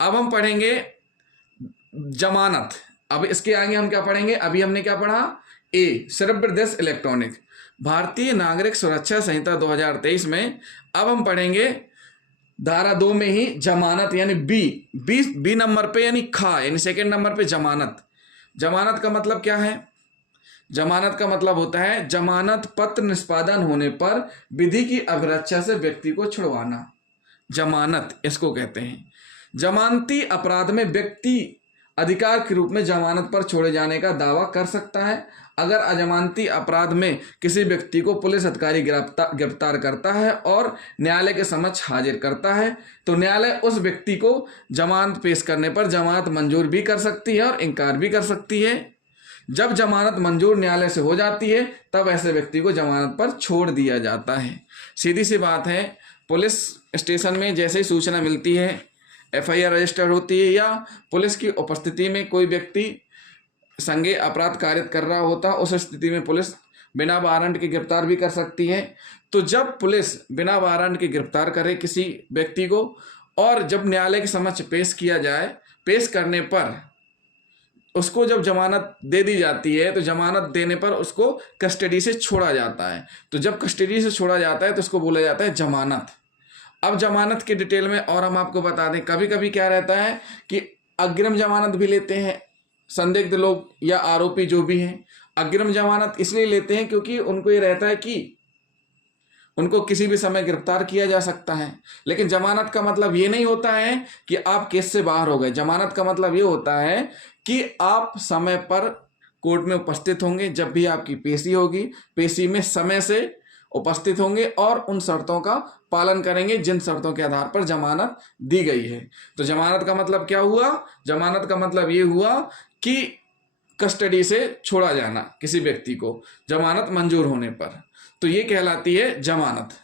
अब हम पढ़ेंगे जमानत। अब इसके आगे हम क्या पढ़ेंगे, अभी हमने क्या पढ़ा, ए सिर्फ प्रदेश इलेक्ट्रॉनिक, भारतीय नागरिक सुरक्षा संहिता 2023 में अब हम पढ़ेंगे धारा 2 में ही जमानत यानी बी, बी नंबर पे यानी खा यानी सेकंड नंबर पे जमानत। जमानत का मतलब क्या है, जमानत का मतलब होता है जमानत पत्र निष्पादन होने पर विधि की अभिरक्षा से व्यक्ति को छुड़वाना, जमानत इसको कहते हैं। जमानती अपराध में व्यक्ति अधिकार के रूप में जमानत पर छोड़े जाने का दावा कर सकता है। अगर अजमानती अपराध में किसी व्यक्ति को पुलिस अधिकारी गिरफ्तार करता है और न्यायालय के समक्ष हाजिर करता है तो न्यायालय उस व्यक्ति को जमानत पेश करने पर जमानत मंजूर भी कर सकती है और इनकार भी कर सकती है। जब जमानत मंजूर न्यायालय से हो जाती है तब ऐसे व्यक्ति को जमानत पर छोड़ दिया जाता है। सीधी सी बात है, पुलिस स्टेशन में जैसे ही सूचना मिलती है, एफआईआर रजिस्टर होती है या पुलिस की उपस्थिति में कोई व्यक्ति संज्ञेय अपराध कारित कर रहा होता है, उस स्थिति में पुलिस बिना वारंट की गिरफ्तार भी कर सकती है। तो जब पुलिस बिना वारंट की गिरफ्तार करे किसी व्यक्ति को और जब न्यायालय के समक्ष पेश किया जाए, पेश करने पर उसको जब जमानत दे दी जाती है तो जमानत देने पर उसको कस्टडी से छोड़ा जाता है। तो जब कस्टडी से छोड़ा जाता है तो उसको बोला जाता है जमानत। अब जमानत के डिटेल में और हम आपको बता दें, कभी कभी क्या रहता है कि अग्रिम जमानत भी लेते हैं संदिग्ध लोग या आरोपी जो भी हैं। अग्रिम जमानत इसलिए लेते हैं क्योंकि उनको ये रहता है कि उनको किसी भी समय गिरफ्तार किया जा सकता है। लेकिन जमानत का मतलब ये नहीं होता है कि आप केस से बाहर हो गए। जमानत का मतलब ये होता है कि आप समय पर कोर्ट में उपस्थित होंगे, जब भी आपकी पेशी होगी पेशी में समय से उपस्थित होंगे और उन शर्तों का पालन करेंगे जिन शर्तों के आधार पर जमानत दी गई है। तो जमानत का मतलब क्या हुआ, जमानत का मतलब ये हुआ कि कस्टडी से छोड़ा जाना किसी व्यक्ति को जमानत मंजूर होने पर, तो ये कहलाती है जमानत।